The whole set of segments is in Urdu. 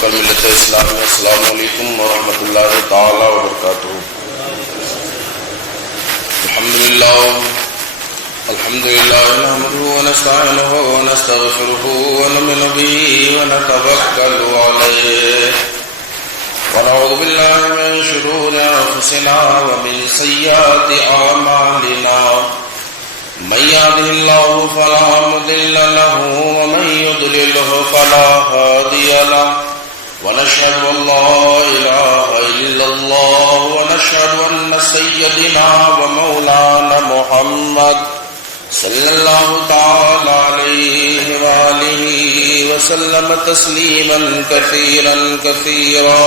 توکل ملت اسلام میں السلام علیکم ورحمۃ اللہ تعالی وبرکاتہ۔ الحمد للہ نحمده ونستعینه ونستغفره ونؤمن به ونتوکل علیہ ونعوذ باللہ من شرور انفسنا ومن سیئات اعمالنا من يهده الله فلا مضل له ومن يضلل فلا هادي له ونشهد ان لا اله الا الله ونشهد ان سيدنا ومولانا محمد صلى الله تعالى عليه وآله وسلم تسليما كثيرا كثيرا۔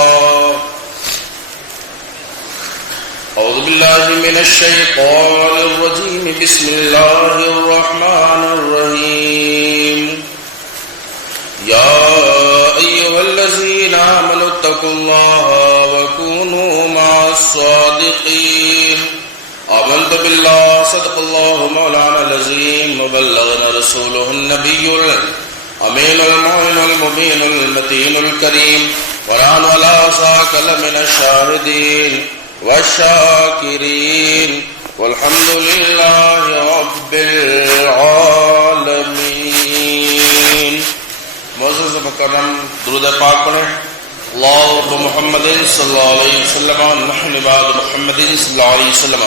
أعوذ بالله من الشيطان الرجيم، بسم الله الرحمن الرحيم۔ يا أيها الذين آمنوا اتقوا الله وكونوا مع الصادقين۔ آمنت بالله صدق الله مولانا العظيم وبلغنا رسوله النبي الأمين المعين المبين المتين الكريم ونحن على ذاك لمن الشاهدين والشاکرین والحمد للہ رب العالمین۔ معزز مکرم درود پاک پڑھیں۔ اللہم محمد صلی اللہ علیہ وسلم نحن بعد محمد صلی اللہ علیہ وسلم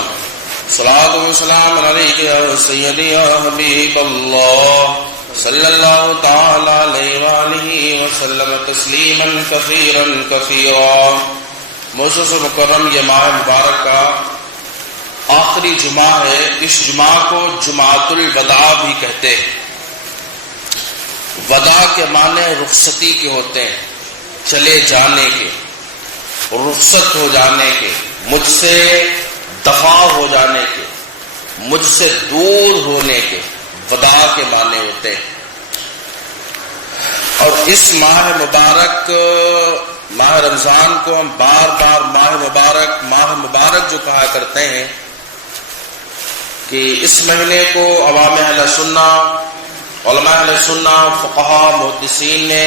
صلاۃ و سلام علیک یا سیدی یا حبیب اللہ صلی اللہ تعالی علیہ وآلہ وسلم تسلیما کثیرا کثیرا۔ معزز و مکرم، یہ ماہ مبارک کا آخری جمعہ ہے۔ اس جمعہ کو جمعۃ الوداع بھی کہتے ہیں۔ وداع کے معنی رخصتی کے ہوتے ہیں، چلے جانے کے، رخصت ہو جانے کے، مجھ سے دفاع ہو جانے کے، مجھ سے دور ہونے کے وداع کے معنی ہوتے ہیں۔ اور اس ماہ مبارک ماہ رمضان کو ہم بار بار ماہ مبارک جو کہا کرتے ہیں کہ اس مہینے کو عوام اہل سنہ، علماء اہل سنہ، فقہاء، محدثین نے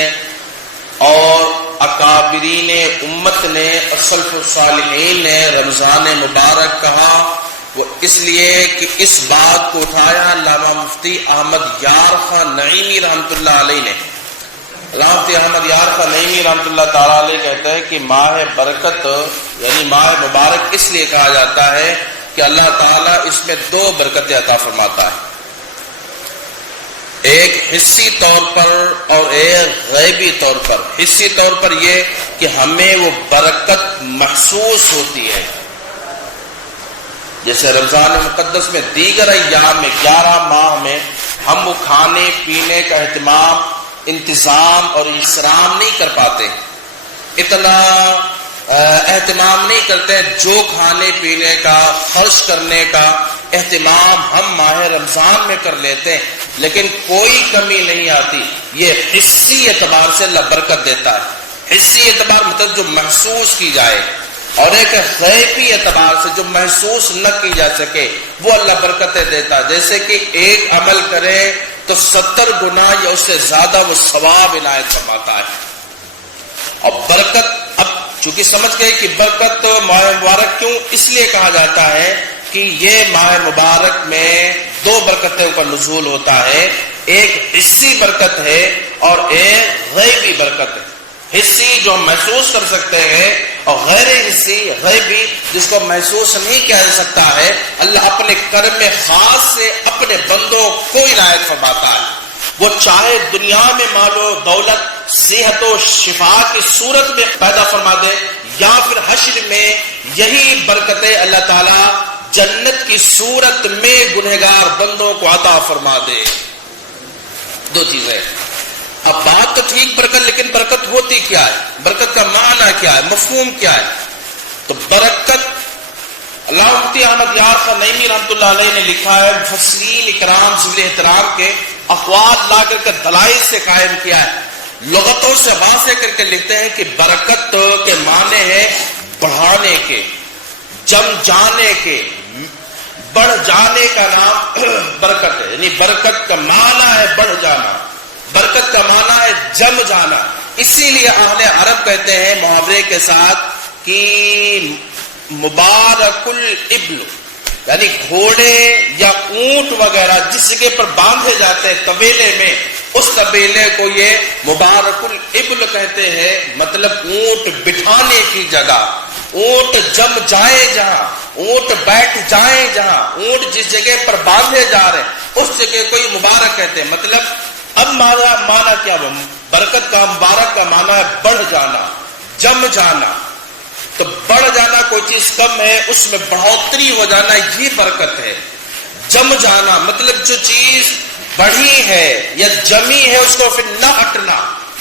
اور اکابرین امت نے، السلف الصالحین نے رمضان مبارک کہا، وہ اس لیے کہ اس بات کو اٹھایا علامہ مفتی احمد یار خان نعیمی رحمۃ اللہ علیہ نے۔ علامہ مفتی احمد یار خان نعیمی رحمۃ اللہ تعالیٰ علیہ کہتا ہے کہ ماہ برکت یعنی ماہ مبارک اس لیے کہا جاتا ہے کہ اللہ تعالیٰ اس میں دو برکتیں عطا فرماتا ہے، ایک حصی طور پر اور ایک غیبی طور پر۔ حصی طور پر یہ کہ ہمیں وہ برکت محسوس ہوتی ہے، جیسے رمضان مقدس میں دیگر ایام میں 11 ماہ میں ہم وہ کھانے پینے کا انتظام اور احترام نہیں کر پاتے، اتنا اہتمام نہیں کرتے جو کھانے پینے کا، خرچ کرنے کا اہتمام ہم ماہ رمضان میں کر لیتے ہیں، لیکن کوئی کمی نہیں آتی۔ یہ حصی اعتبار سے اللہ برکت دیتا ہے، حصی اعتبار مطلب جو محسوس کی جائے، اور ایک غیبی اعتبار سے جو محسوس نہ کی جا سکے وہ اللہ برکتیں دیتا ہے۔ جیسے کہ ایک عمل کرے تو 70 گنا یا اس سے زیادہ وہ ثواب عنایت فرماتا ہے۔ اور برکت، اب چونکہ سمجھ گئے کہ برکت ماہ مبارک کیوں اس لیے کہا جاتا ہے کہ یہ ماہ مبارک میں دو برکتوں کا نزول ہوتا ہے، ایک حصی برکت ہے اور ایک غیبی برکت ہے۔ حصی جو ہم محسوس کر سکتے ہیں، اور غیر حصی غیبی جس کو محسوس نہیں کیا جا سکتا ہے، اللہ اپنے کرم خاص سے اپنے بندوں کو عنایت فرماتا ہے۔ وہ چاہے دنیا میں مال و دولت، صحت و شفا کی صورت میں پیدا فرما دے، یا پھر حشر میں یہی برکتیں اللہ تعالی جنت کی صورت میں گنہگار بندوں کو عطا فرما دے۔ دو چیزیں۔ اب بات تو ٹھیک برکت، لیکن برکت ہوتی کیا ہے، برکت کا معنی کیا ہے، مفہوم کیا ہے؟ تو برکت، علامہ مفتی احمد یار خان نعیمی رحمۃ اللہ علیہ نے لکھا ہے، مفسرین اکرام ذوی احترام کے اقوال لا کر کے دلائل سے قائم کیا ہے، لغتوں سے واضح کر کے لکھتے ہیں کہ برکت کے معنی ہے بڑھانے کے، جم جانے کے، بڑھ جانے کا نام برکت ہے۔ یعنی برکت کا معنی ہے بڑھ جانا، برکت کا معنی ہے جم جانا، اسی لیے اہل عرب کہتے ہیں محاورے کے ساتھ کہ مبارک الابل، یعنی گھوڑے یا اونٹ وغیرہ جس جگہ پر باندھے جاتے ہیں طویلے میں، اس طویلے کو یہ مبارک الابل کہتے ہیں، مطلب اونٹ بٹھانے کی جگہ، اونٹ جم جائے جہاں، اونٹ بیٹھ جائیں جہاں، اونٹ جس جگہ پر باندھے جا رہے ہیں اس جگہ کو یہ مبارک کہتے ہیں۔ مطلب اب مانا کیا، برکت کا مبارک کا مانا ہے بڑھ جانا، جم جانا۔ تو بڑھ جانا، کوئی چیز کم ہے اس میں بڑھوتری ہو جانا، یہ برکت ہے۔ جم جانا مطلب جو چیز بڑھی ہے یا جمی ہے اس کو پھر نہ ہٹنا،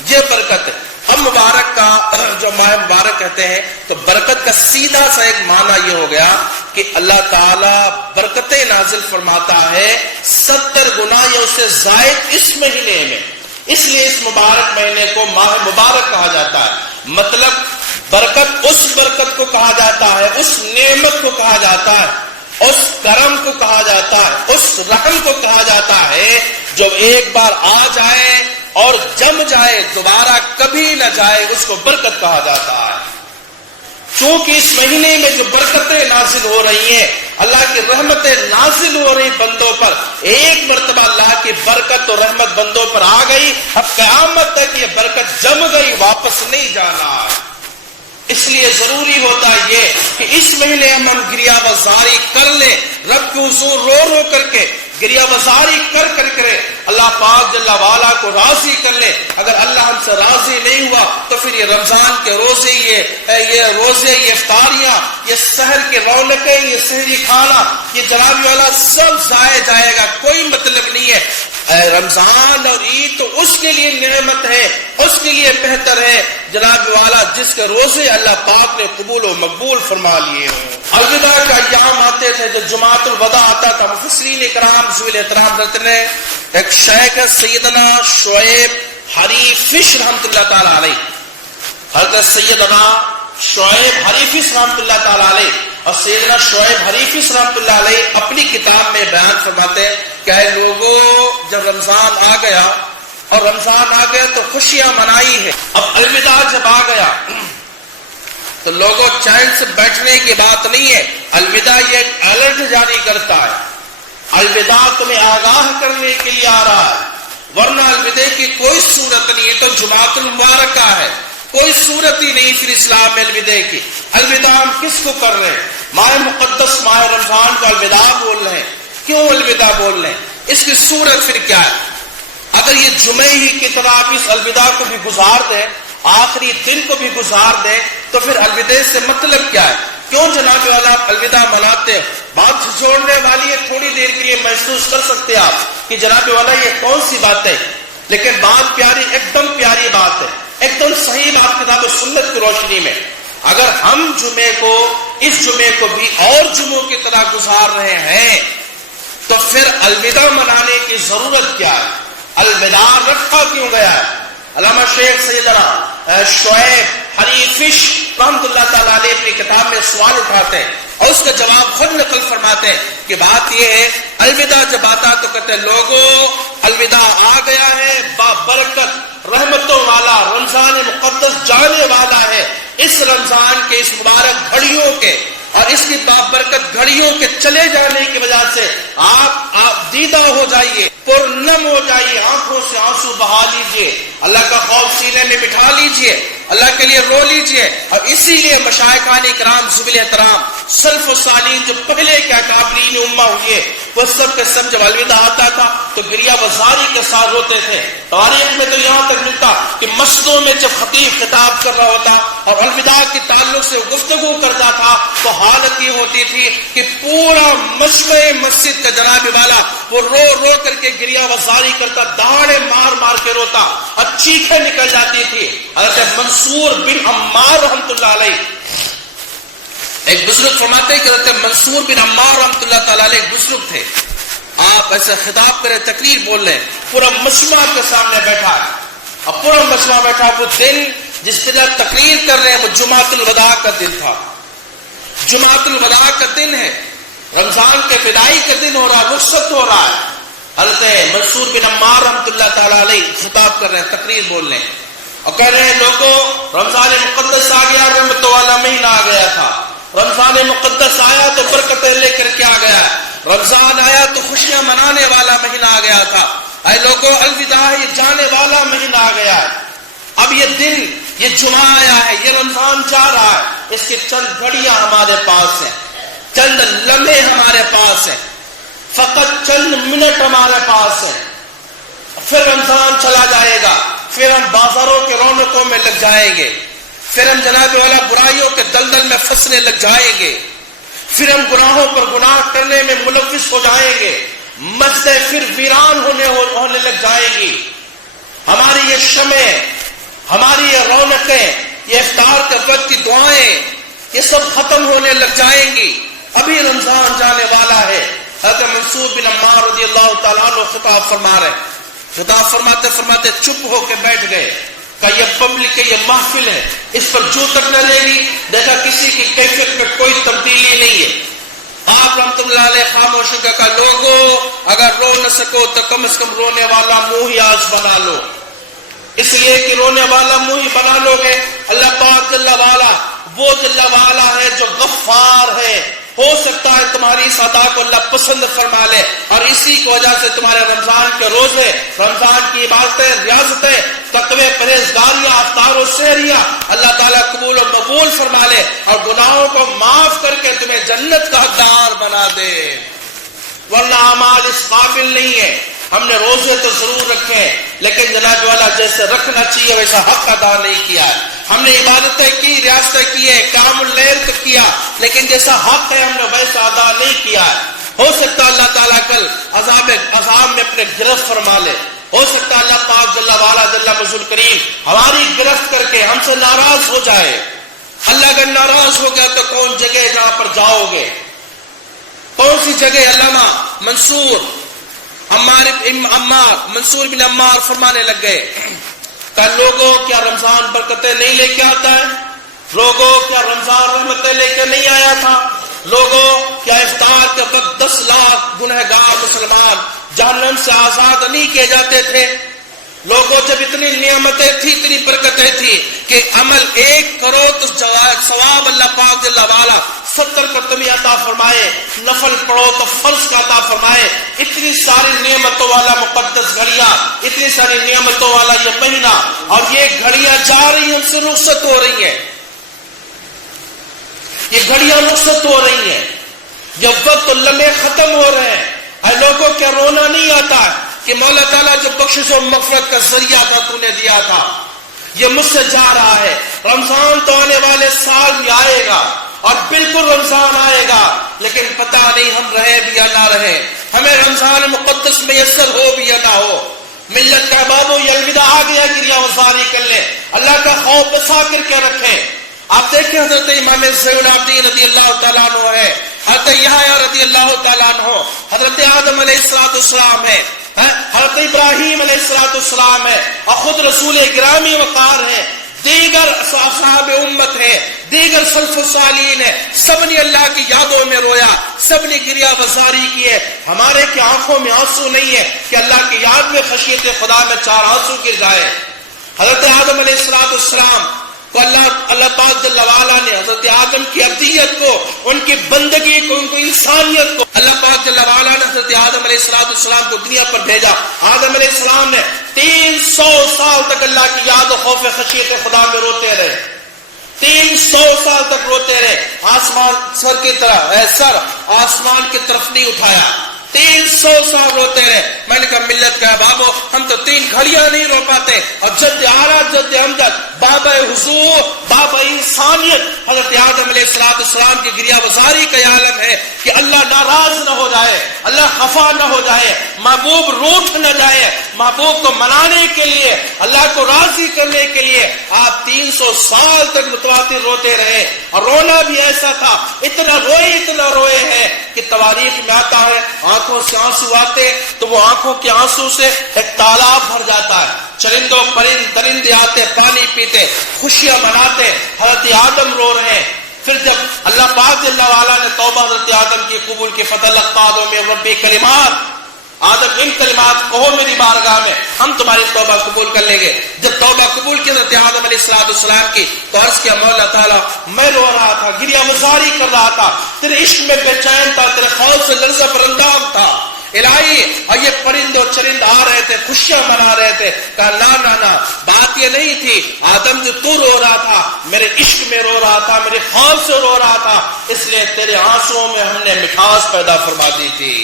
یہ برکت ہے۔ ہم مبارک کا جو ماہ مبارک کہتے ہیں تو برکت کا سیدھا سا ایک معنی یہ ہو گیا کہ اللہ تعالیٰ برکتیں نازل فرماتا ہے 70 گنا یا اس سے زائد اس مہینے میں، اس لیے اس مبارک مہینے کو ماہ مبارک کہا جاتا ہے۔ مطلب برکت اس برکت کو کہا جاتا ہے، اس نعمت کو کہا جاتا ہے، اس کرم کو کہا جاتا ہے، اس رحم کو کہا جاتا ہے جو ایک بار آ جائے اور جم جائے دوبارہ کبھی نہ جائے، اس کو برکت کہا جاتا ہے۔ چونکہ اس مہینے میں جو برکتیں نازل ہو رہی ہیں، اللہ کی رحمتیں نازل ہو رہی بندوں پر، ایک مرتبہ اللہ کی برکت اور رحمت بندوں پر آ گئی، اب قیامت تک یہ برکت جم گئی، واپس نہیں جانا۔ اس لیے ضروری ہوتا ہے یہ کہ اس مہینے ہم گریہ وزاری کر لیں، رب کے حضور رو رو کر کے گریہ وزاری کر اللہ پاک جل وعلا کو راضی کر لے۔ اگر اللہ ہم سے راضی نہیں ہوا تو پھر یہ رمضان کے روزے، یہ روزے، یہ افطاریاں، یہ سحر کے رونقیں، یہ سحری کھانا، یہ جناب والا سب ضائع جائے گا، کوئی مطلب نہیں ہے۔ رمضان اور عید تو اس کے لیے نعمت ہے، اس کے لیے بہتر ہے جناب والا جس کے روزے اللہ پاک نے قبول و مقبول فرما لیے ہوں۔ الوداع کا ایام آتے تھے، جو جمعۃ الوداع آتا تھا، مفسرین کرام ذوال احترام رہتے ہیں، ایک شیخ سیدنا شعیب حریفش رحمۃ اللہ تعالی علیہ، حضرت سیدنا شعیب حریفش رحمۃ اللہ تعالی علیہ، اور سیدنا شعیب حریفش رحمۃ اللہ علیہ اپنی کتاب میں بیان فرماتے ہیں کہ اے لوگوں، جب رمضان آ گیا اور رمضان آ گیا تو خوشیاں منائی ہے، اب الوداع جب آ گیا تو لوگوں چین سے بیٹھنے کی بات نہیں ہے، الوداع یہ ایک الرٹ جاری کرتا ہے، الوداع تمہیں آگاہ کرنے کے لیے آ رہا ہے، ورنہ الوداع کی کوئی صورت نہیں ہے، تو جمعۃ المبارکہ ہے، کوئی صورت ہی نہیں پھر اسلام میں الوداع کی۔ الوداع ہم کس کو کر رہے ہیں؟ ماہ مقدس ماہ رمضان کو الوداع بول رہے ہیں، کیوں الوداع بول رہے ہیں؟ اس کی صورت پھر کیا ہے؟ اگر یہ جمعے ہی کی طرح آپ اس الوداع کو بھی گزار دیں، آخری دن کو بھی گزار دیں، تو پھر الوداع سے مطلب کیا ہے؟ کیوں جناب والا آپ الوداع مناتے ہیں؟ بات جھنجھوڑنے والی ہے، تھوڑی دیر کے لیے محسوس کر سکتے آپ کہ جناب والا یہ کون سی بات ہے، لیکن بات پیاری، ایک دم پیاری بات ہے، ایک دم صحیح بات کتاب و سنت کی روشنی میں۔ اگر ہم جمعے کو، اس جمعے کو بھی اور جمعوں کی طرح گزار رہے ہیں تو پھر الوداع منانے کی ضرورت کیا ہے؟ الوداع رکھا کیوں گیا ہے؟ علامہ شیخ سیدنا شعیب حریفش رحمۃ اللہ تعالیٰ علیہ اپنی کتاب میں سوال اٹھاتے ہیں اور اس کا جواب خود نقل فرماتے ہیں کہ بات یہ ہے، الوداع جب آتا تو کہتے ہیں لوگوں الوداع آ گیا ہے، بابرکت رحمتوں والا رمضان مقدس جانے والا ہے، اس رمضان کے اس مبارک گھڑیوں کے اور اس کی بابرکت گھڑیوں کے چلے جانے کی وجہ سے آپ دیدہ ہو جائیے، پرنم ہو جائیے، آنکھوں سے آنسو بہا لیجئے، اللہ کا خوف سینے میں بٹھا لیجئے، اللہ کے لیے رو لیجئے۔ اور اسی لیے مشائخان کرام ذوال احترام سلف و صالحین جو پہلے کے اکابرین امہ ہوئے، وہ سب کے سب جب الوداع آتا تھا تو گریہ وزاری کے ساتھ روتے تھے۔ تاریخ میں تو یہاں تک ملتا کہ مسجدوں میں جب خطیب خطاب کر رہا ہوتا اور الوداع کے تعلق سے گفتگو کرتا تھا تو حالت یہ ہوتی تھی کہ پورا مجمع مسجد کا جناب والا وہ رو رو کر کے گریہ وزاری کرتا، دہاڑے مار مار کے روتا اور چیخیں نکل جاتی تھی۔ حضرت منصور بن عمار رحمۃ اللہ علیہ، ایک بزرگ فرماتے ہیں کہ حضرت منصور بن عمار رحمۃ اللہ تعالیٰ علیہ ایک بزرگ تھے، آپ ایسے خطاب کرے، تقریر بول رہے ہیں، پورا مجمع کے سامنے بیٹھا ہے اور پورا مجمع بیٹھا، وہ دن جس پہ تقریر کر رہے ہیں وہ جمعۃ الوداع کا دن تھا، جمعۃ الوداع کا دن ہے، رمضان کے بدائی کا دن ہو رہا ہے، رخصت ہو رہا ہے۔ حضرت منصور بن عمار رحمۃ اللہ تعالیٰ علیہ خطاب کر رہے ہیں، تقریر بول رہے ہیں، اور کہہ رہے ہیں لوگوں رمضان مقدس آ گیا، رحمتوں والا مہینہ آ گیا تھا، رمضان مقدس آیا تو برکتیں لے کر کے آ گیا، رمضان آیا تو خوشیاں منانے والا مہینہ آ گیا تھا، اے لوگوں الوداع، یہ جانے والا مہینہ آ گیا ہے، اب یہ دن، یہ جمعہ آیا ہے، یہ رمضان جا رہا ہے، اس کی چند گھڑیاں ہمارے پاس ہیں، چند لمحے ہمارے پاس ہیں، فقط چند منٹ ہمارے پاس ہیں، پھر رمضان چلا جائے گا، پھر ہم بازاروں کے رونقوں میں لگ جائیں گے، پھر ہم جناب والا برائیوں کے دلدل میں پھنسنے لگ جائیں گے، پھر ہم گناہوں پر گناہ کرنے میں ملوث ہو جائیں گے، مسجدیں پھر ویران ہونے لگ جائیں گی، ہماری یہ شمعیں، ہماری یہ رونقیں، یہ افطار کے وقت کی دعائیں، یہ سب ختم ہونے لگ جائیں گی، ابھی رمضان جانے والا ہے۔ حضرت منصور بن عمار رضی اللہ تعالیٰ عنہ خطاب فرما رہے، خطاب فرماتے فرماتے چپ ہو کے بیٹھ گئے کہ یہ پبلک ہے، یہ محفل ہے، اس پر جو تک نہ لے گی، دیکھا کسی کی کیفیت میں کوئی تبدیلی نہیں ہے، آپ رحمت اللہ علیہ خاموش کا کہا لوگوں اگر رو نہ سکو تو کم از کم رونے والا منہ ہی آج بنا لو، اس لیے کہ رونے والا منہ ہی بنا لو گے، اللہ پاک جل والا وہ جل والا ہے جو غفار ہے، ہو سکتا ہے تمہاری اس ادا کو اللہ پسند فرما لے، اور اسی کی وجہ سے تمہارے رمضان کے روزے، رمضان کی عبادتیں، ریاضتیں، تقوی، پرہیزگاریاں، افطار و سحریاں اللہ تعالیٰ قبول و مقبول فرما لے، اور گناہوں کو معاف کر کے تمہیں جنت کا حقدار بنا دے، ورنہ اعمال اس قابل نہیں ہے۔ ہم نے روزے تو ضرور رکھے ہیں، لیکن جناب والا جیسے رکھنا چاہیے ویسا حق ادا نہیں کیا ہے، ہم نے عبادتیں کی، ریاستیں کی ہے، قیام اللیل تو کیا، لیکن جیسا حق ہے ہم نے ویسا ادا نہیں کیا ہے، ہو سکتا ہے اللہ تعالیٰ کل عذاب میں اپنے گرفت فرما لے، ہو سکتا ہے اللہ پاک جل والا جل مجل کریم ہماری گرفت کر کے ہم سے ناراض ہو جائے، اللہ اگر ناراض ہو گیا تو کون جگہ جہاں پر جاؤ گے، کون سی جگہ؟ علامہ منصور بن عمار فرمانے لگ گئے کہ لوگوں کیا رمضان برکتیں نہیں لے کے آتا ہے؟ لوگوں کیا رمضان رحمتیں لے کے نہیں آیا تھا؟ لوگوں کیا افطار کے وقت 10 لاکھ گنہگار مسلمان جہنم سے آزاد نہیں کیے جاتے تھے؟ لوگوں جب اتنی نعمتیں تھی، اتنی برکتیں تھی کہ عمل ایک کرو تو ثواب اللہ پاک جل والا 70 کا تمہیں عطا فرمائے، نفل پڑھو تو فرض کا عطا فرمائے، اتنی ساری نعمتوں والا مقدس گھڑیاں، اتنی ساری نعمتوں والا یہ مہینہ، اور یہ گھڑیاں جا رہی ہیں، ان سے رخصت ہو رہی ہیں، یہ گھڑیاں رخصت ہو رہی ہیں، یہ وقت لمحے ختم ہو رہے ہیں، اے لوگوں کیا رونا نہیں آتا ہے کہ مولا تعالیٰ جو بخشش و مغفرت کا ذریعہ تھا تو نے دیا تھا، یہ مجھ سے جا رہا ہے، رمضان تو آنے والے سال میں آئے گا، اور بالکل رمضان آئے گا، لیکن پتہ نہیں ہم رہے بھی یا نہ رہے، ہمیں رمضان مقدس میسر ہو بھی یا نہ ہو، ملت کا بابو یہ الوداع آ گیا، گریا وزاری کر لیں، اللہ کا خوف بسا کر کے رکھیں۔ آپ دیکھیں حضرت امام زین العابدین رضی اللہ تعالیٰ عنہ ہے، حضرت یحییٰ رضی اللہ تعالیٰ عنہ، حضرت آدم علیہ السلام ہے، حضرت ابراہیم علیہ السلام ہے، اور خود رسول گرامی وقار ہے، دیگر صحابہ امت ہے، دیگر سلف صالحین ہے، سب نے اللہ کی یادوں میں رویا، سب نے گریا وزاری کی ہے، ہمارے کی آنکھوں میں آنسو نہیں ہے کہ اللہ کی یاد میں خشیت خدا میں 4 آنسو گر جائے۔ حضرت آدم علیہ السلام کو اللہ پاک جل وعلا نے حضرت آدم کی ابدیت کو، ان کی بندگی کو، ان کو انسانیت کو، اللہ پاک جل وعلا نے حضرت آدم علیہ السلام کو دنیا پر بھیجا۔ آدم علیہ السلام نے 300 سال تک اللہ کی یاد و خوف خشیت خدا میں روتے رہے، 300 سال تک روتے رہے، آسمان سر آسمان کی طرف نہیں اٹھایا، 300 سال روتے رہے۔ میں نے کہا ملت کا بابو ہم تو 3 گھڑیاں نہیں رو پاتے، اور جد اعلیٰ جد امجد بابا حضور، بابا انسانیت حضرت آدم علیہ السلام کی گریا وزاری کا یہ عالم ہے کہ اللہ ناراض نہ ہو جائے، اللہ خفا نہ ہو جائے، محبوب روٹھ نہ جائے، محبوب کو منانے کے لیے، اللہ کو راضی کرنے کے لیے آپ 300 سال تک متواتر روتے رہے، اور رونا بھی ایسا تھا، اتنا روئے ہیں کہ تواریخ میں آتا ہے آنکھوں سے آنسو آتے تو وہ آنکھوں کے آنسو سے ایک تالاب بھر جاتا ہے، چرندوں درندے آتے پانی پیتے خوشیاں مناتے، حضرت آدم رو رہے ہیں۔ پھر جب اللہ پاک جل وعلا نے توبہ حضرت آدم کی قبول کی، فتلقى آدم من ربه کلمات، آدم ان کلمات کہو میری بارگاہ میں، ہم تمہاری توبہ قبول کر لیں گے۔ جب توبہ قبول کی حضرت آدم علیہ السلام کی تو عرض کیا مولا تعالیٰ میں رو رہا تھا، گریہ وزاری کر رہا تھا، تیرے عشق میں بے چین تھا، تیرے خوف سے لرزہ پر اندام تھا الہی، اور یہ پرند و چرند آ رہے تھے، خوشیاں منا رہے تھے۔ کہا نا بات یہ نہیں تھی آدم، جو تو رو رہا تھا میرے عشق میں رو رہا تھا، میرے خوف سے رو رہا تھا، اس لیے تیرے آنسوؤں میں ہم نے مٹھاس پیدا فرما دی تھی۔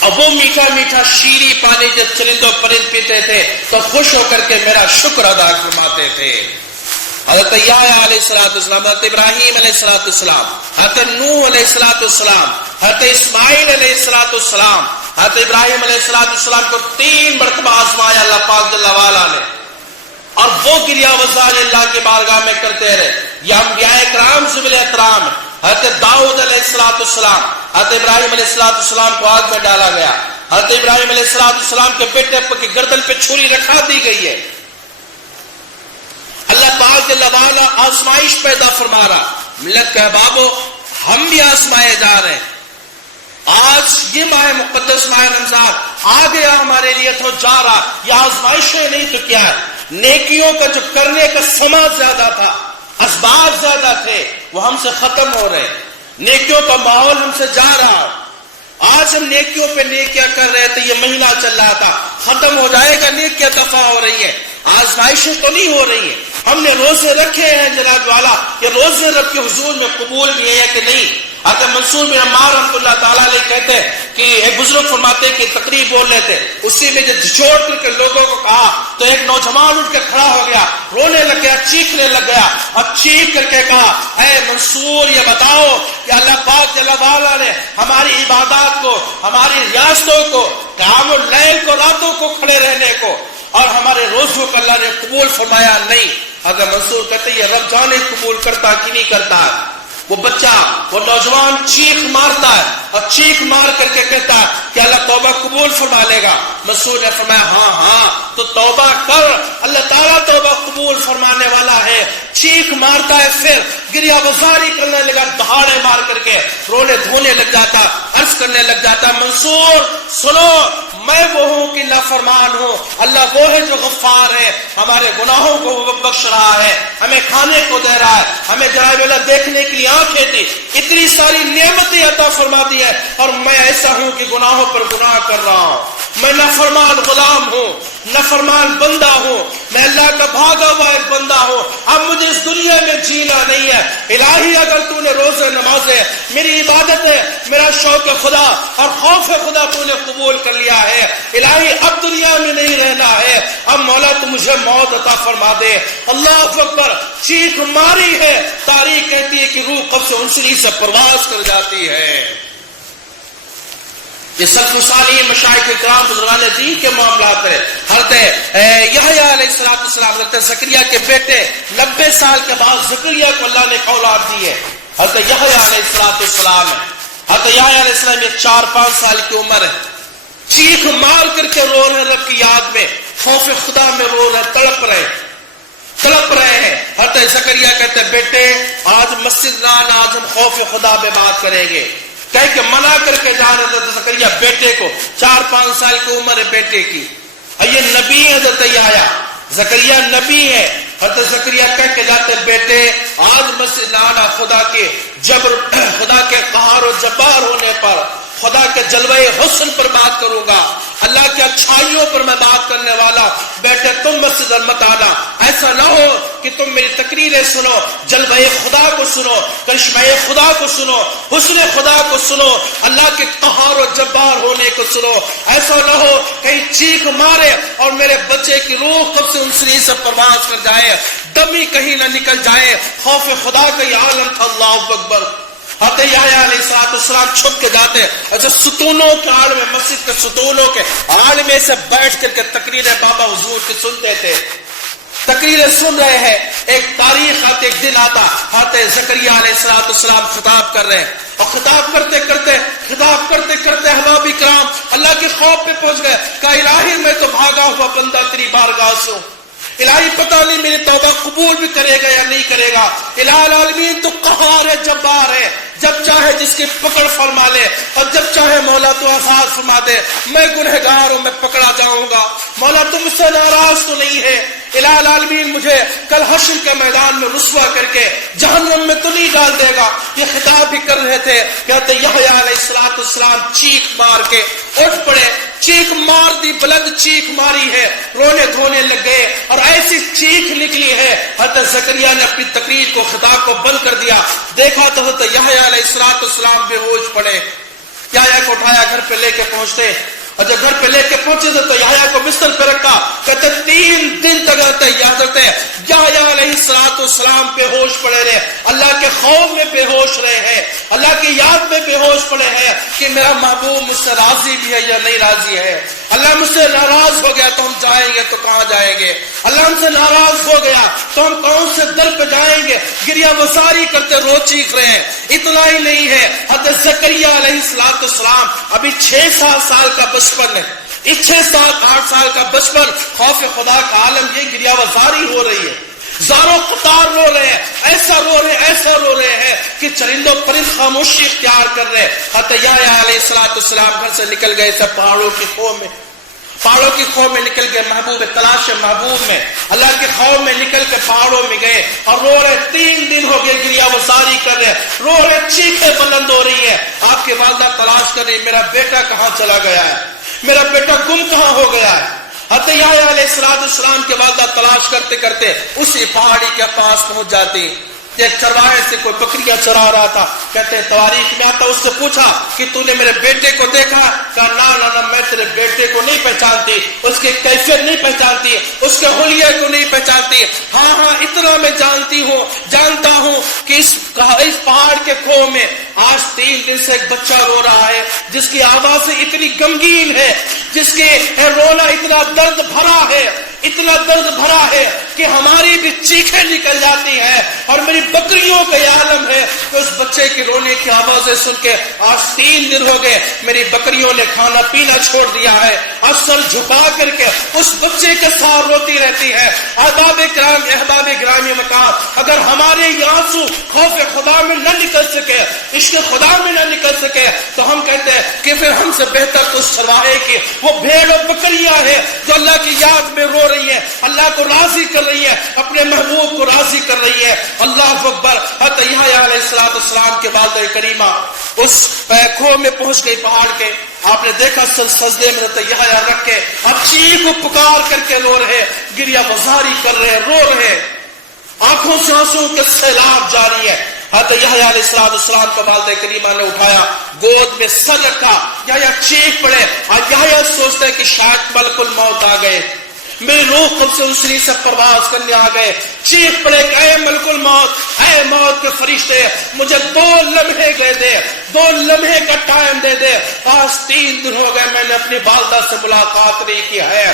اور وہ میٹھا میٹھا شیریں پانی جب چرند و پرند پیتے تھے تو خوش ہو کر کے میرا شکر ادا فرماتے تھے۔ حضرت یحییٰ علیہ السلام، حضرت ابراہیم علیہ السلام، حضرت نوح علیہ السلام، حضرت اسماعیل علیہ السلام، حضرت ابراہیم علیہ السلام کو 3 مرتبہ آزمایا اللہ پاک جل وعلا نے، اور وہ گریہ وزاری اللہ کی بارگاہ میں کرتے رہے۔ یہ انبیاء کرام ذوال احترام، حضرت داؤد علیہ السلام، حضرت ابراہیم علیہ السلام کو آگ میں ڈالا گیا، حضرت ابراہیم علیہ السلام کے بیٹے کی گردن پہ چھری رکھا دی گئی ہے۔ اللہ پاک جل وعلا آزمائش پیدا فرما رہا، ملت کے احبابو ہم بھی آزمائے جا رہے ہیں۔ آج یہ ماہ مقدس ماہ رمضان آ گیا ہمارے لیے تو جا رہا، یہ آزمائشیں نہیں تو کیا ہے، نیکیوں کا جو کرنے کا سما زیادہ تھا، اسباب زیادہ تھے، وہ ہم سے ختم ہو رہے، نیکیوں کا ماحول ہم سے جا رہا۔ آج ہم نیکیوں پہ نیکیاں کر رہے تھے، یہ مہینہ چل رہا تھا، ختم ہو جائے گا، نیکیاں دفع ہو رہی ہیں، آزمائشیں تو نہیں ہو رہی ہیں۔ ہم نے روزے رکھے ہیں جناب والا، یہ روزے رب کے حضور میں قبول بھی ہے کہ نہیں؟ حضرت منصور بن عمار رحمۃ اللہ تعالیٰ علیہ کہتے ہیں کہ ایک بزرگ فرماتے کہ تقریب بول رہے تھے، اسی میں جب جھوڑ کر کے لوگوں کو کہا تو ایک نوجوان اٹھ کے کھڑا ہو گیا، رونے لگ گیا، چیخنے لگ گیا، اور چیخ کر کے کہا اے منصور یہ بتاؤ کہ اللہ پاک جل وعلا نے ہماری عبادات کو، ہماری ریاستوں کو، قیام اللیل کو، راتوں کو کھڑے رہنے کو، اور ہمارے روزوں کو اللہ نے قبول فرمایا نہیں۔ اگر منصور کہتے یہ رب جانے قبول کرتا کہ نہیں کرتا ہے۔ وہ بچہ، وہ نوجوان چیخ مارتا ہے اور چیخ مار کر کے کہتا ہے کہ اللہ توبہ قبول فرما لے گا۔ منصور نے فرمایا ہاں تو توبہ کر، اللہ تعالیٰ توبہ قبول فرمانے والا ہے۔ چیخ مارتا ہے، پھر گریہ وزاری کرنے لگا، دہاڑے مار کر کے رونے دھونے لگ جاتا، عرض کرنے لگ جاتا منصور سنو، میں وہ ہوں کہ نافرمان ہوں، اللہ وہ ہے جو غفار ہے، ہمارے گناہوں کو وہ بخش رہا ہے، ہمیں کھانے کو دے رہا ہے، ہمیں جناب اللہ دیکھنے کے لیے آنکھیں دی، اتنی ساری نعمتیں عطا فرما دی ہے، اور میں ایسا ہوں کہ گناہوں پر گناہ کر رہا ہوں، میں نافرمان غلام ہوں، نافرمان بندہ ہوں، میں اللہ کا بھاگا ہوا ایک بندہ ہوں، اب مجھے اس دنیا میں جینا نہیں ہے۔ الہی اگر تو نے روزے نمازیں، میری عبادت ہے، میرا شوق خدا اور خوف خدا تو نے قبول کر لیا ہے، الہی اب دنیا میں نہیں رہنا ہے، اب مولا تو مجھے موت عطا فرما دے۔ اللہ اکبر، چیخ ماری ہے، تاریخ کہتی ہے کہ روح قبض عنصری سے پرواز کر جاتی ہے۔ یہ سلف صالحین مشائخ کرام بزرگان دین کے معاملات ہے۔ حضرت یحییٰ علیہ السلام، حضرت زکریا کے بیٹے 90 سال کے بعد زکریا کو اللہ نے اولاد دی ہے، حضرت یحییٰ علیہ السلام ہے۔ حضرت یحییٰ علیہ السلام یہ 4-5 سال کی عمر ہے، چیخ مار کر کے رو رہے رب کی یاد میں، خوف خدا میں رو رہے، تڑپ رہے ہیں۔ حضرت زکریا کہتے ہیں بیٹے آج مسجد نہ آنا، آج ہم خوف خدا میں بات کریں گے، کہہ کے منع کر کے جا رہے تھے زکریا بیٹے کو، 4-5 سال کی عمر ہے بیٹے کی، اور یہ نبی ہے حضرت یحییٰ، زکریا نبی ہے۔ حضرت زکریا کہہ کے جاتے بیٹے آج مسجد نہ آنا، خدا کے جبر، خدا کے قہار و جبار ہونے پر، خدا کے جلوہ حسن پر بات کروں گا، اللہ کے اچھائیوں پر میں بات کرنے والا، بیٹے تم مسجد مت آنا، ایسا نہ ہو کہ تم میری تقریریں سنو، جلوہ خدا کو سنو، کرشمہ خدا کو سنو، حسن خدا کو سنو، اللہ کے قہار و جبار ہونے کو سنو، ایسا نہ ہو کہیں چیخ مارے اور میرے بچے کی روح قبض عنصری سے پرواز کر جائے، دم ہی کہیں نہ نکل جائے۔ خوف خدا کا یہ عالم تھا، اللہ اکبر۔ حضرت یحییٰ علیہ السلام چھپ کے جاتے، اچھا ستونوں کے آڑ میں، مسجد کے ستونوں کے آڑ میں سے بیٹھ کر کے تقریریں بابا حضور کی سنتے تھے، تقریریں سن رہے ہیں۔ ایک تاریخ آتے، ایک دن آتا، حضرت زکریا علیہ السلام خطاب کر رہے ہیں، اور خطاب کرتے کرتے احباب کرام اللہ کے خوف پہ پہنچ گئے، کہا الہی میں تو بھاگا ہوا بندہ تیری بارگاہ سے ہوں، الہی پتہ نہیں میری توبہ قبول بھی کرے گا یا نہیں کرے گا. الہ العالمین تو قہار ہے، جبار ہے، جب چاہے جس کی پکڑ فرما لے اور جب چاہے مولا تو آزاد فرما دے. میں گنہگار ہوں، میں پکڑا جاؤں گا. مولا تم مجھ سے ناراض تو نہیں ہے. الہ العالمین مجھے کل حشر کے میدان میں رسوا کر کے جہنم میں تو نہیں ڈال دے گا. یہ خطاب بھی کر رہے تھے. کہتے یحییٰ علیہ السلام چیخ مار کے اٹھ پڑے، چیخ مار دی، بلند چیخ ماری ہے، رونے دھونے لگ گئے اور ایسی چیخ نکلی ہے. حضرت زکریا نے اپنی تقریر کو، خطاب کو بند کر دیا. دیکھا تو حضرت یحییٰ علیہ السلام بے ہوش پڑے. یحییٰ کو اٹھایا، گھر پہ لے کے پہنچتے اور جب گھر پہ لے کے پہنچے تو یحییٰ کو بستر پہ رکھا. کہتے 3 دن تک حضرت یحییٰ علیہ السلام بے ہوش پڑے رہے، اللہ کے خوف میں بے ہوش رہے ہیں، اللہ کی یاد میں بے ہوش پڑے ہیں کہ میرا محبوب مجھ سے راضی بھی ہے یا نہیں راضی ہے. اللہ مجھ سے ناراض ہو گیا تو ہم جائیں گے تو کہاں جائیں گے؟ اللہ ہم سے ناراض ہو گیا تو ہم کون سے در پہ جائیں گے؟ گریہ وزاری کرتے رو چیخ رہے ہیں. اتنا ہی نہیں ہے، حضرت زکریا علیہ السلام ابھی 6-7 سال کا بچپن ہے. اس 6-7-8 سال کا بچپن، خوف خدا کا عالم، یہ گریہ وزاری ہو رہی ہے. زاروں قطار رو رہے ہیں، ایسا رو رہے ہیں کہ چرندوں پرند خاموشی اختیار کر رہے. حضرت یحییٰ علیہ السلام گھر سے نکل گئے سب پہاڑوں کی خوف میں نکل گئے، محبوب تلاش محبوب میں، اللہ کے خوف میں نکل کے پہاڑوں میں گئے اور رو رہے. 3 دن ہو گئے گریہ وزاری کر رہے، رو رہے، چیخیں بلند ہو رہی ہے. آپ کی والدہ تلاش کر رہی، میرا بیٹا کہاں چلا گیا ہے، میرا بیٹا گم کہاں ہو گیا ہے. حضرت یحییٰ علیہ السلام کے والدہ تلاش کرتے کرتے اسی پہاڑی کے پاس پہنچ جاتی. ایک چرواہے سے کوئی بکریاں چرا رہا تھا. کہتے ہیں تواریخ میں آتا، اس سے پوچھا کہ تو نے میرے بیٹے کو دیکھا؟ کہا نہ میں تیرے بیٹے کو نہیں پہچانتی، اس کی کیفیت نہیں پہچانتی، اس کے حلیے کو نہیں پہچانتی. ہاں اتنا میں جانتا ہوں کہ اس پہاڑ کے کھو میں آج 3 دن سے ایک بچہ رو رہا ہے جس کی آواز اتنی غمگین ہے، جس کے رونا اتنا درد بھرا ہے کہ ہماری بھی چیخیں نکل جاتی ہیں. اور میری بکریوں کا یہ عالم ہے کہ اس بچے کی رونے کی آوازیں سن کے آج 3 دن ہو گئے میری بکریوں نے کھانا پینا چھوڑ دیا ہے. اور سر جھکا کر کے اس بچے کے ساتھ روتی رہتی ہے. احباب گرامی مقام، اگر ہمارے یہ آنسو خوف خدا میں نہ نکل سکے، عشق خدا میں نہ نکل سکے، تو ہم کہتے ہیں کہ پھر ہم سے بہتر تو اس چرواہے کی وہ بھیڑ اور بکریاں ہیں جو اللہ کی یاد میں رو رہی ہیں، اللہ کو راضی کر رہی ہے، اپنے محبوب کو راضی کر رہی ہے. اللہ اکبر. حضرت یحییٰ علیہ السلام کے والدہ کریمہ اس کھو میں پہنچ گئی پہاڑ کے. آپ نے دیکھا سجدے میں حضرت یحییٰ رکھ کے اب چیخ پکار کر کے رو رہے، گریہ وزاری کر رہے، رو رہے، آنکھوں سے آنسو کے سیلاب جاری ہے. حضرت یحییٰ علیہ السلام کو والدہ کریمہ نے اٹھایا، گود میں سر رکھا. یحییٰ چیخ پڑے اور یحییٰ سوچتے کہ شاید ملک الموت آ گئے، میری روح کب سے اسری سے پرواز کرنے آ گئے. چیخ پڑے کہ اے ملک الموت، اے موت کے فرشتے، مجھے 2 لمحے دے 2 لمحے کا ٹائم دے دے. آج 3 دن ہو گئے میں نے اپنی والدہ سے ملاقات نہیں کی ہے.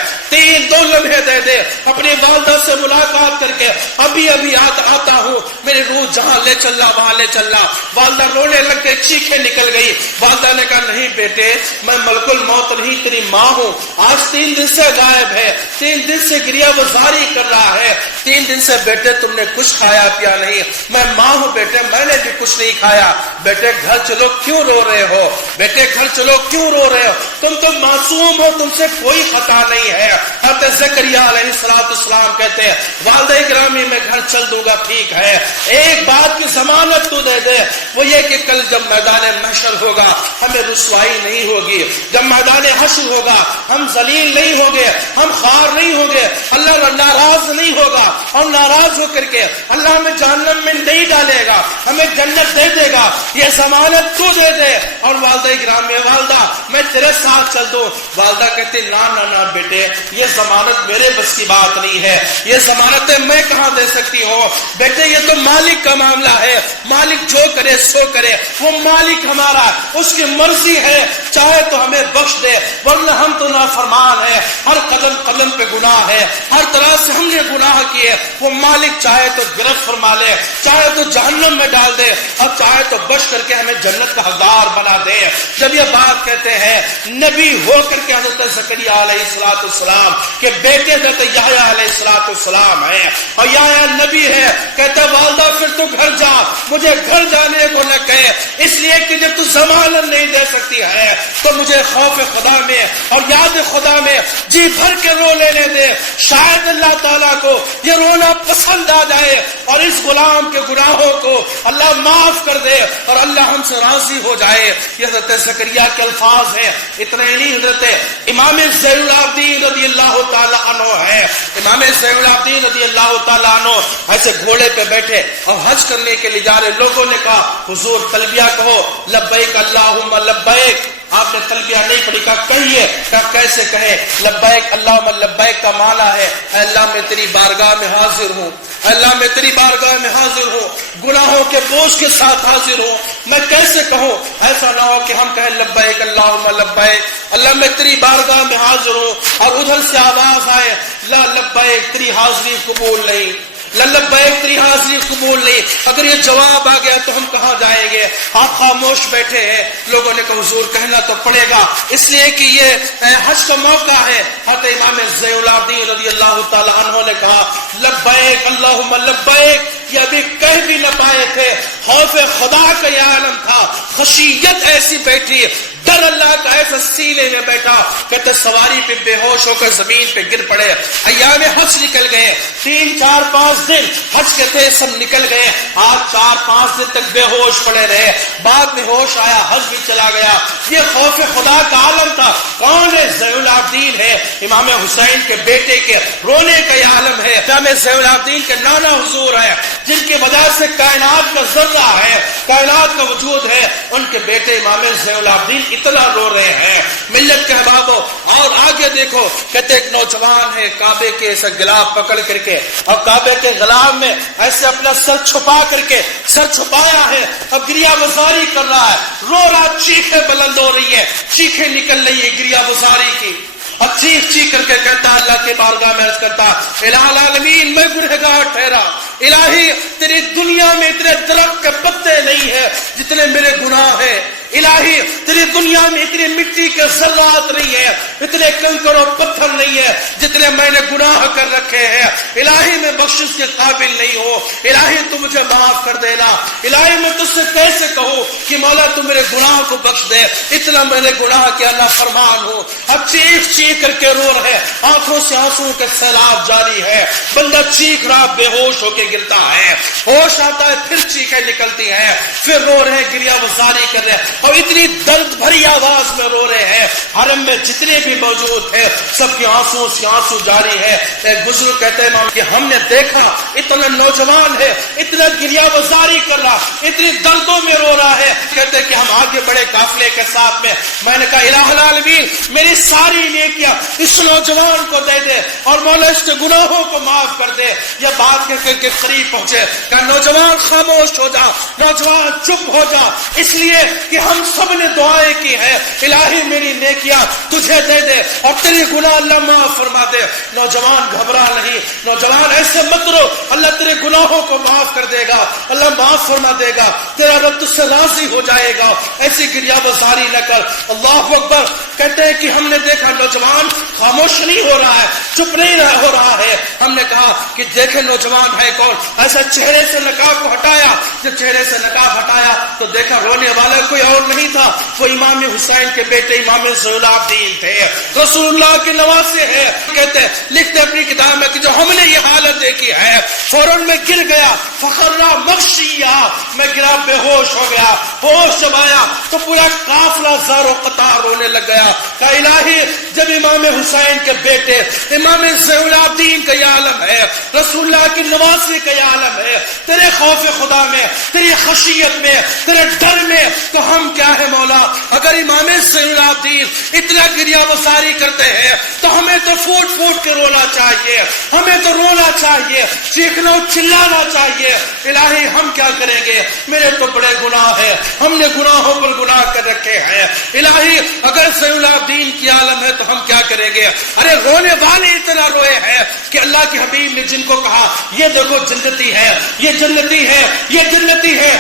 2 لمحے دے اپنی والدہ سے ملاقات کر کے ابھی آتا ہوں. میری روح جہاں لے چلنا وہاں لے چلنا. والدہ رونے لگ کے چیخیں نکل گئی. والدہ نے کہا نہیں بیٹے، میں ملک الموت نہیں، تیری ماں ہوں. آج 3 دن سے غائب ہے، 3 دن سے گریہ وزاری کر رہا ہے. 3 دن سے بیٹے تم نے کچھ کھایا پیا نہیں. میں ماں ہوں بیٹے، میں نے بھی کچھ نہیں کھایا. بیٹے گھر چلو، کیوں رو رہے ہو؟ بیٹے گھر چلو، کیوں رو رہے ہو؟ تم تو معصوم ہو، تم سے کوئی خطا نہیں ہے. حضرت زکریا علیہ السلام کہتے ہیں والدہ گرامی میں گھر چل دوں گا، ٹھیک ہے، ایک بات کی ضمانت تو دے دے، وہ یہ کہ کل جب میدان محشر ہوگا ہمیں رسوائی نہیں ہوگی، جب میدان حشر ہوگا ہم ذلیل نہیں ہوگے، ہم خوار نہیں ہوگے، اللہ ناراض نہیں ہوگا اور ناراض ہو کر کے اللہ ہمیں جہنم میں نہیں ڈالے گا، ہمیں جنت دے دے گا. یہ ضمانت تو دے دے. اور والدہ گرامی، والدہ میں تیرے ساتھ چل دوں. والدہ کہتے نہ بیٹے، یہ ضمانت میرے بس کی بات نہیں ہے، یہ ضمانتیں میں کہاں دے سکتی ہوں؟ بیٹے یہ تو مالک کا معاملہ ہے، مالک جو کرے سو کرے، وہ مالک ہمارا، اس کی مرضی ہے، چاہے تو ہمیں بخش دے، ورنہ ہم تو نافرمان ہیں، ہر قدم پہ گناہ ہے، ہر طرح سے ہم نے گناہ کیے. وہ مالک چاہے تو گرفت فرما لے، چاہے تو جہنم میں ڈال دے، اور چاہے تو بخش کر کے ہمیں جنت جنت کا حقدار بنا دے. جب یہ بات کہتے ہیں نبی ہو کر کے حضرت زکریا علیہ السلام کے بیٹے حضرت یحییٰ علیہ السلام ہیں اور یحییٰ نبی ہے. کہتے والدہ پھر تو گھر جا, مجھے گھر جانے کو نہ کہے, اس لیے کہ جب تو ضمانت نہیں دے سکتی ہے تو مجھے خوف خدا میں اور یاد خدا میں جی بھر کے رو لینے دے. شاید اللہ تعالیٰ کو یہ رونا پسند آ جائے اور اس غلام کے گناہوں کو اللہ معاف کر دے اور اللہ ہم سے راضی ہو جائے. یہ حضرت زکریا کے الفاظ ہیں. اتنا ہی نہیں, حضرت امام زین العابدین رضی اللہ تعالیٰ عنہ ہے. امام زین العابدین رضی اللہ تعالیٰ عنہ ایسے گھوڑے پہ بیٹھے اور حج کرنے کے لیے جا رہے. لوگوں نے کہا حضور تلبیہ کہو, لبیک اللہم لبیک. آپ نے تلبیہ نہیں پڑھی, کہا کہیے. کہا کیسے کہے؟ لبیک اللہم لبیک کا معنی ہے اے اللہ میں تیری بارگاہ میں حاضر ہوں, اللہ میں تیری بارگاہ میں حاضر ہوں, گناہوں کے بوجھ کے ساتھ حاضر ہوں. میں کیسے کہوں؟ ایسا نہ ہو کہ ہم کہیں لبیک اللہم لبیک, اللہ میں تیری بارگاہ میں حاضر ہوں, اور ادھر سے آواز آئے لا لبیک تیری حاضری قبول نہیں, لبیک تیری حاضری قبول نہیں. اگر یہ جواب آ گیا تو ہم کہاں جائیں گے؟ آپ خاموش بیٹھے ہیں. لوگوں نے کہا حضور کہنا تو پڑے گا, اس لیے کہ یہ حج کا موقع ہے. حضرت امام زین العابدین رضی اللہ تعالیٰ عنہ نے کہا لبیک اللہم لبیک. یہ ابھی کہہ بھی نہ پائے تھے, خوف خدا کا یہ عالم تھا, خشیت ایسی بیٹھی, ڈر اللہ کا ایسا سینے میں بیٹھا. کہتے سواری پہ بے ہوش ہو کر زمین پہ گر پڑے. ایام حج نکل گئے, 3 4 5 دن حج کے تھے, سب نکل گئے. آج 4 5 دن تک بے ہوش پڑے رہے, بعد میں ہوش آیا, حج بھی چلا گیا. یہ خوف خدا کا عالم تھا. کون ہے؟ زین العابدین ہے, امام حسین کے بیٹے کے رونے کا یہ عالم ہے. امام زین العابدین کے نانا حضور ہے, جن کی وجہ سے کائنات کا ذرہ ہے, کائنات کا وجود ہے. ان کے بیٹے امام زین العابدین اتنا رو رہے ہیں. ملت کے احبابوں, اور آگے دیکھو, کہتے ایک نوجوان ہے کعبے کے ایسا گلاب پکڑ کر کے, اور کعبے کے غلام میں ایسے اپنا سر چھپا کر کے, سر چھپایا ہے, اب گریہ وزاری کر رہا ہے, رو رہا, چیخیں بلند ہو رہی ہے, چیخیں نکل رہی ہے گریہ وزاری کی, اور چیخ چیخ کر کے کہتا اللہ کے بارگاہ میں عرض کرتا الہ العالمین میں گنہگار ٹھہرا, الہی تیری دنیا میں اتنے درخت کے پتے نہیں ہیں جتنے میرے گناہ ہیں, الہی تیری دنیا میں اتنی مٹی کے ذرات نہیں ہیں, اتنے کنکر اور پتھر نہیں ہے جتنے میں نے گناہ کر رکھے ہیں. الہی میں بخشش کے قابل نہیں ہو, الہی تو مجھے معاف کر دینا. الہی میں تجھ سے کیسے کہوں کہ مولا تو میرے گناہ کو بخش دے, اتنا میں نے گناہ کیا اللہ فرمان ہوں. اب چیخ چیخ کر کے رو رہے, آنکھوں سے آنسو کے سیلاب جاری ہے. بندہ چیخ رہا, بے ہوش ہو کے گرتا ہے, ہوش آتا ہے, پھر چیخیں نکلتی ہیں, پھر رو رہے, گریہ وزاری کر رہے, اور اتنی درد بھری آواز میں رو رہے ہیں. حرم میں جتنے بھی موجود تھے سب کے آنسو سے آنسو جاری ہے. ایک بزرگ کہتے ہیں کہ ہم نے دیکھا اتنا نوجوان ہے, اتنا گریہ وزاری کر رہا, اتنی دردوں میں رو رہا ہے. کہتے ہیں کہ ہم آگے بڑے قافلے کے ساتھ میں نے کہا الہ العالمین میری ساری نیکیاں اس نوجوان کو دے دے اور مولا اس کے گناہوں کو معاف کر دے. یہ بات کر کے قریب پہنچے, کہا نوجوان خاموش ہو جا, نوجوان چپ ہو جا, اس لیے کہ ہم سب نے دعائیں کی ہیں الہی میری نیکیاں تجھے دے دے اور تیری گناہ اللہ معاف فرما دے. نوجوان گھبرا نہیں, نوجوان ایسے مت رو, اللہ تیرے گناہوں کو معاف کر دے گا, اللہ معاف فرما دے گا, تیرا رب تجھ سے راضی ہو جائے گا. ایسی گریہ وزاری نہ کر. اللہ اکبر. کہتے ہیں کہ ہم نے دیکھا نوجوان خاموش نہیں ہو رہا ہے, چپ نہیں ہو رہا ہے. ہم نے کہا کہ دیکھے نوجوان ہے کون, ایسا چہرے سے نقاب کو ہٹایا. جب چہرے سے نقاب ہٹایا تو دیکھا رونے والا کوئی اور نہیں تھا, وہ امام حسین کے بیٹے امام زین العابدین تھے, رسول اللہ کے نواسے ہیں. کہتے لکھتے اپنی کتاب میں کہ جو ہم نے یہ حالت دیکھی ہے فوراً میں گر گیا, فخرا مغشیا, میں گرا, بے ہوش ہو گیا. ہوش جب آیا تو پورا قافلہ زار و قطار رونے لگ گیا. کہ الہی جب امام حسین کے بیٹے امام زین العابدین کا یہ عالم ہے, رسول اللہ کی نواسے کا یہ عالم ہے, تیرے خوف خدا میں, تیری خشیت میں, تیرے ڈر میں, تو ہم کیا ہے مولا. اگر امام زین العابدین اتنا گریہ وزاری کرتے ہیں تو ہمیں تو پھوٹ پھوٹ کے رونا چاہیے, ہمیں تو رونا چاہیے, چیخنا چلانا چاہیے. الہی ہم کیا کریں گے, میرے تو بڑے گناہ ہیں, ہم نے گناہوں پر گناہ کر رکھے ہیں. الہی اگر زین العابدین کی عالم ہے تو ہم کیا کریں گے. ارے رونے والے اتنا روئے ہیں کہ اللہ کے حبیب نے جن کو کہا یہ دیکھو جنتی ہے, یہ جنتی ہے, یہ جنتی ہے,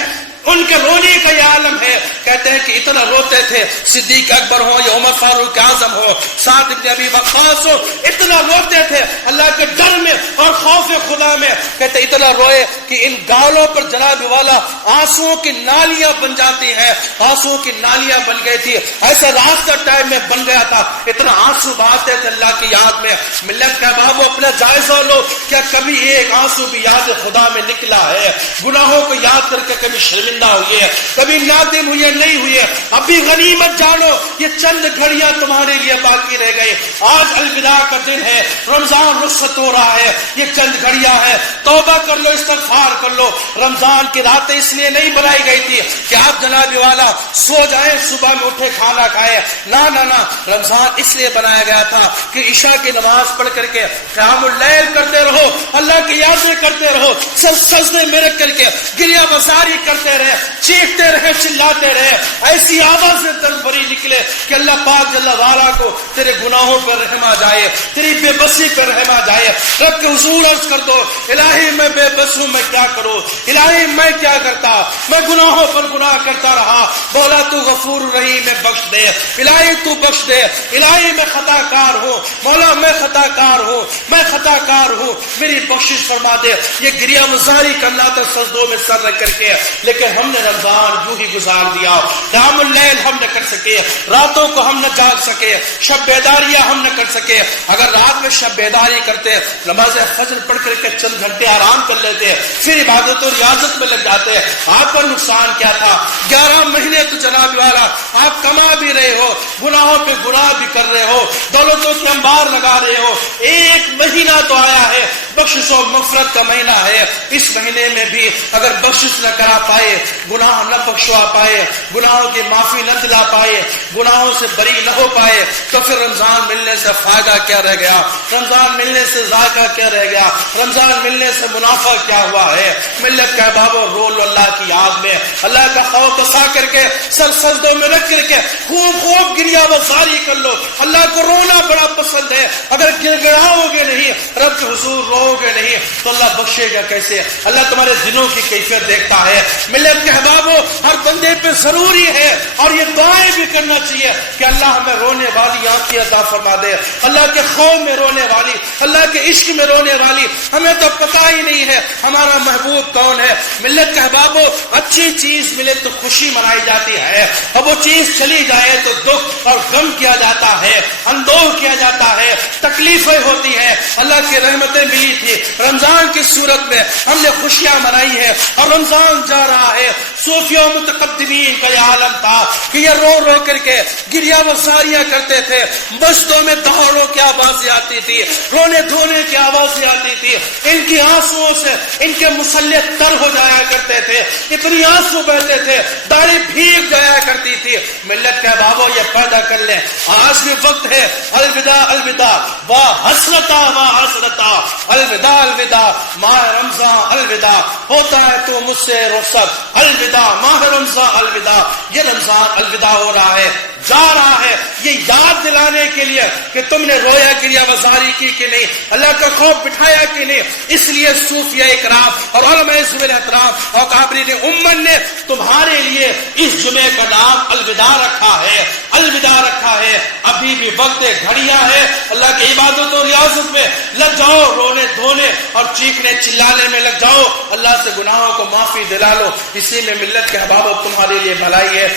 ان کے رونے کا یہ عالم ہے. کہتے ہیں کہ اتنا روتے تھے صدیق اکبر ہو یا عمر فاروق اعظم ہو، سعد بن ابی وقاص ہو، اتنا روتے تھے اللہ کے ڈر میں اور خوف خدا میں. کہتے اتنا روئے کہ ان گالوں پر جناب والا آنسوؤں کی نالیاں بن جاتی ہیں، آنسوؤں کی نالیاں بن گئی تھی. ایسا راستہ ٹائم میں بن گیا تھا، اتنا آنسو بہاتے تھے اللہ کی یاد میں. ملت کا بابو اپنا جائزہ لو، کیا کبھی ایک آنسو بھی یاد خدا میں نکلا ہے؟ گناہوں کو یاد کر کے کبھی شرمندہ ہوئی ہے، کبھی نادم ہوئی ہے؟ نہیں ہوئی ہے. ابھی غنیمت جانو، یہ چند گھڑیاں تمہارے لیے باقی رہ گئی. آج الوداع کا دن ہے، رمضان رخصت ہو رہا ہے، یہ چند گھڑیاں ہیں. توبہ کر لو، استغفار کر لو. رمضان کی راتیں اس لیے نہیں بنائی گئی تھی کہ آپ جناب والا سو جائیں، صبح میں اٹھے کھانا کھائیں. نہ نہ نہ، رمضان اس لیے بنایا گیا تھا کہ عشاء کی نماز پڑھ کر کے قیام اللیل کرتے رہو، اللہ کی یادیں کرتے رہو، سجدے میں رکھ کر کے گریہ بازاری کرتے رہے، چیختے رہے، چلاتے رہے. ایسی آواز سے دل بھری نکلے کہ اللہ پاک جل وعلا کو تیرے گناہوں پر رحم آ جائے، تیری بے بسی پر رحم آ جائے. رب کے حضور عرض کر دو، الہی میں بے بس ہوں، میں کیا کروں؟ الہی میں کیا کرتا؟ میں گناہوں پر گناہ کرتا رہا. مولا تو غفور رحیم میں بخش دے، الہی تو بخش دے. الہی میں خطا کار ہوں، مولا میں خطا کار ہوں، میں خطا کار ہوں، میری بخشش فرما دے. یہ گریہ مزاری کرنا تھا سجدوں میں سر رکھ کر کے، لیکن ہم نے رمضان یوں ہی گزار دیا. قیام اللیل ہم نہ کر سکے، راتوں کو ہم نہ جاگ سکے، شب بیداریاں ہم نہ کر سکے. اگر رات میں شب بیداری کرتے، نماز فجر پڑھ کر کے چند گھنٹے آرام کر لیتے، پھر عبادت و ریاضت میں لگ جاتے، آپ پر نقصان کیا تھا؟ 11 مہینے تو جناب والا آپ کما بھی رہے ہو، گناہوں پہ گناہ بھی کر رہے ہو، دولتوں کے انبار لگا رہے ہو. ایک مہینہ تو آیا ہے، بخشش و مغفرت کا مہینہ ہے. اس مہینے میں بھی اگر بخشش نہ کرا پائے، گناہ نہ بخشوا پائے، گناہوں کی معافی نہ دلا پائے، گناہوں سے بری نہ ہو پائے، تو پھر رمضان ملنے سے فائدہ کیا رہ گیا؟ رمضان ملنے سے ذائقہ کیا رہ گیا؟ رمضان ملنے سے منافع کیا ہوا ہے؟ ملت کا بابو رو لو اللہ کی یاد میں، اللہ کا خوف بسا کر کے سر سجدوں میں رکھ کر کے خوب خوب گریہ وزاری کر لو. اللہ کو رونا بڑا پسند ہے. اگر گر گڑاؤ گے نہیں، رب کے حضور رو گے نہیں، تو اللہ بخشے گا کیسے؟ اللہ تمہارے دلوں کی کیفیت دیکھتا ہے. ملت کے احبابوں، ہر بندے پہ ضروری ہے اور یہ دعائیں بھی کرنا چاہیے کہ اللہ ہمیں رونے والی آنکھیں عطا فرما دے، اللہ کے خوف میں رونے والی، اللہ کے عشق میں رونے والی. ہمیں تو پتہ ہی نہیں ہے ہمارا محبوب کون ہے. ملت کے احبابوں، اچھی چیز ملے تو خوشی منائی جاتی ہے، اب وہ چیز چلی جائے تو دکھ اور غم کیا جاتا ہے، اندوہ کیا جاتا ہے، تکلیفیں ہوتی ہیں. اللہ کی رحمتیں ملی تھی، رمضان کی صورت میں ہم نے خوشیاں منائی ہے اور رمضان جا رہا ہے. صوفیوں متقدمین کا یہ عالم تھا کہ یہ رو رو کر کے گریہ وزاریاں کرتے تھے. مسجدوں میں دہاڑوں کی آوازیں آتی تھی، رونے دھونے کی آوازیں آتی تھی. ان کی آنسوؤں سے ان کے مسلح تر ہو جایا کرتے تھے، اتنی آنسو بہتے تھے، داڑھی بھیگ جایا کرتی تھی. ملت کے بابو یہ پیدا کر لیں، آج بھی وقت ہے. الوداع الوداع، واہ حسرتا واہ حسرتا، الوداع الوداع، ماہ رمضان الوداع، ہوتا ہے تو مجھ سے رخصت، الوداع ماہ رمضان الوداع. یہ رمضان الوداع ہو رہا ہے، جا رہا ہے، یہ یاد دلانے کے لیے کہ تم نے رویا گریہ وزاری کی کہ نہیں، اللہ کا خوف بٹھایا کہ نہیں. اس لیے صوفیہ اکرام اور علماء ذوی الاحترام اور کابرین امت نے تمہارے لیے اس جمعے کا نام الوداع رکھا ہے، الوداع رکھا ہے. ابھی بھی وقت گھڑیاں ہے، اللہ کی عبادت و ریاضت میں لگ جاؤ، رونے دھونے اور چیخنے چلانے میں لگ جاؤ، اللہ سے گناہوں کو معافی دلا لو. اسی میں ملت کے احباب تمہارے لیے بھلائی ہے.